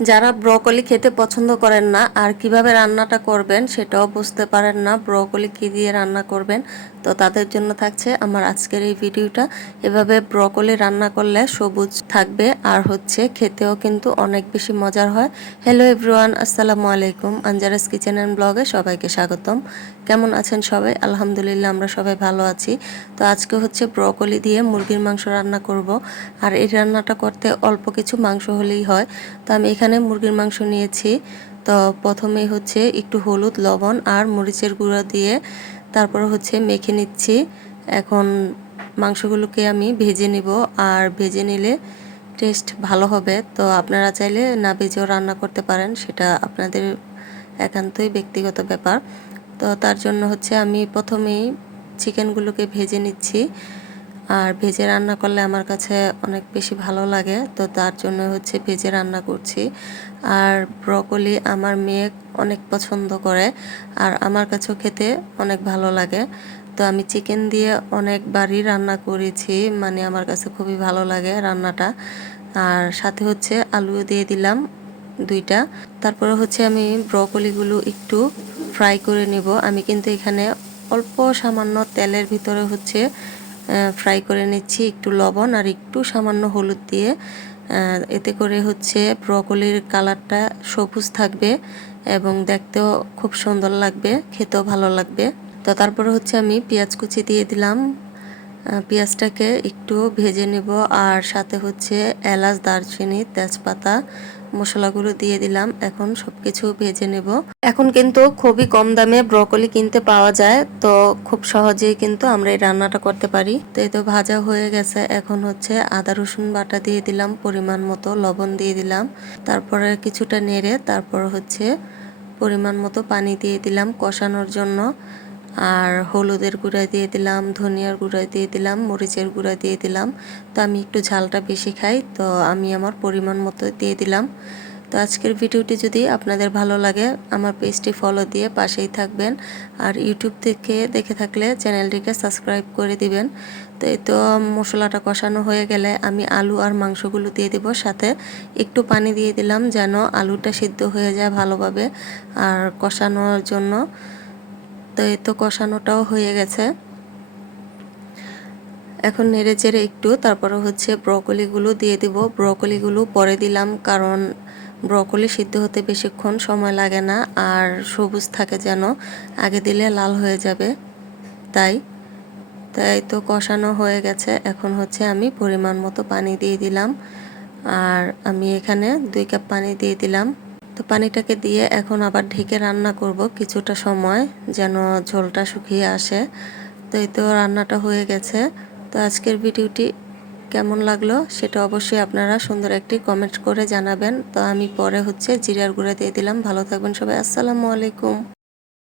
যারা ব্রকলি খেতে পছন্দ করেন না আর কিভাবে রান্নাটা করবেন সেটাও বুঝতে পারেন না, ব্রকলি কী দিয়ে রান্না করবেন, তো তাদের জন্য থাকছে আমার আজকের এই ভিডিওটা। এভাবে ব্রকলি রান্না করলে সবুজ থাকবে আর খেতেও কিন্তু অনেক বেশি মজার হয়। হ্যালো এভরিওয়ান, আসসালামু আলাইকুম। আঞ্জারাস কিচেন অ্যান্ড ব্লগে সবাইকে স্বাগতম। কেমন আছেন সবাই? আলহামদুলিল্লাহ, আমরা সবাই ভালো আছি। তো আজকে ব্রকলি দিয়ে মুরগির মাংস রান্না করব। আর এই রান্নাটা করতে অল্প কিছু মাংস হলেই হয়। তো আমি এখানে মুরগির মাংস নিয়েছি। তো প্রথমেই একটু হলুদ, লবণ আর মরিচের গুঁড়া দিয়ে তারপর মেখে নিচ্ছি। এখন মাংসগুলোকে আমি ভেজে নিব, আর ভেজে নিলে টেস্ট ভালো হবে। তো আপনারা চাইলে না ভেজেও রান্না করতে পারেন, সেটা আপনাদের একান্তই ব্যক্তিগত ব্যাপার। তো তার জন্য আমি প্রথমেই চিকেনগুলোকে ভেজে নিচ্ছি। আর ভেজে রান্না করলে আমার কাছে অনেক বেশি ভালো লাগে, তো তার জন্য ভেজে রান্না করছি। আর ব্রকলি আমার মেয়ে অনেক পছন্দ করে, আর আমার কাছেও খেতে অনেক ভালো লাগে। তো আমি চিকেন দিয়ে অনেকবারই রান্না করেছি, মানে আমার কাছে খুবই ভালো লাগে রান্নাটা। আর সাথে আলুও দিয়ে দিলাম 2টা। তারপরে আমি ব্রকলিগুলো একটু ফ্রাই করে নিব। আমি কিন্তু এখানে অল্প সামান্য তেলের ভিতরে ফ্রাই করে নিচ্ছি, একটু লবণ আর একটু সামান্য হলুদ দিয়ে। এতে করে ব্রকলির কালারটা সবুজ থাকবে এবং দেখতেও খুব সুন্দর লাগবে, খেতেও ভালো লাগবে। তো তারপরে আমি পেঁয়াজ কুচি দিয়ে দিলাম। পেঁয়াজটাকে একটু ভেজে নেব, আর সাথে এলাচ, দারচিনি, তেজপাতা মশলাগুলো দিয়ে দিলাম। এখন সবকিছু ভেজে নেব। এখন কিন্তু খুবই কম দামে ব্রকলি কিনতে পাওয়া যায়, তো খুব সহজেই কিন্তু আমরা এই রান্নাটা করতে পারি। তো এই তো ভাজা হয়ে গেছে। এখন আদা রসুন বাটা দিয়ে দিলাম, পরিমাণ মতো লবণ দিয়ে দিলাম। তারপরে কিছুটা নেড়ে তারপর পরিমাণ মতো পানি দিয়ে দিলাম কষানোর জন্য। আর হলুদের গুঁড়া দিয়ে দিলাম, ধনিয়ার গুঁড়া দিয়ে দিলাম, মরিচের গুঁড়া দিয়ে দিলাম। তো আমি একটু ঝালটা বেশি খাই, তো আমি আমার পরিমাণ মতো দিয়ে দিলাম। তো আজকের ভিডিওটি যদি আপনাদের ভালো লাগে, আমার পেজটি ফলো দিয়ে পাশেই থাকবেন। আর ইউটিউব থেকে দেখে থাকলে চ্যানেলটিকে সাবস্ক্রাইব করে দিবেন। তো এই তো মশলাটা কষানো হয়ে গেলে আমি আলু আর মাংসগুলো দিয়ে দেব, সাথে একটু পানি দিয়ে দিলাম যেন আলুটা সিদ্ধ হয়ে যায় ভালোভাবে আর কষানোর জন্য। তো এই তো কষানোটাও হয়ে গেছে। এখন নেড়ে চেড়ে একটু তারপরে ব্রকলিগুলো দিয়ে দিব। ব্রকলিগুলো পরে দিলাম, কারণ ব্রকলি সিদ্ধ হতে বেশিক্ষণ সময় লাগে না, আর সবুজ থাকে যেন, আগে দিলে লাল হয়ে যাবে। তাই তাই তো কষানো হয়ে গেছে। এখন আমি পরিমাণ মতো পানি দিয়ে দিলাম, আর আমি এখানে 2 কাপ পানি দিয়ে দিলাম। তো পানিটাকে দিয়ে এখন আবার ঢেকে রান্না করব কিছুটা সময়, যেন ঝোলটা শুকিয়ে আসে। তো এই তো রান্নাটা হয়ে গেছে। তো আজকের ভিডিওটি কেমন লাগলো সেটা অবশ্যই আপনারা সুন্দর একটি কমেন্ট করে জানাবেন। তো আমি পরে জিরার গুঁড়া দিয়ে দিলাম। ভালো থাকবেন সবাই, আসসালামু আলাইকুম।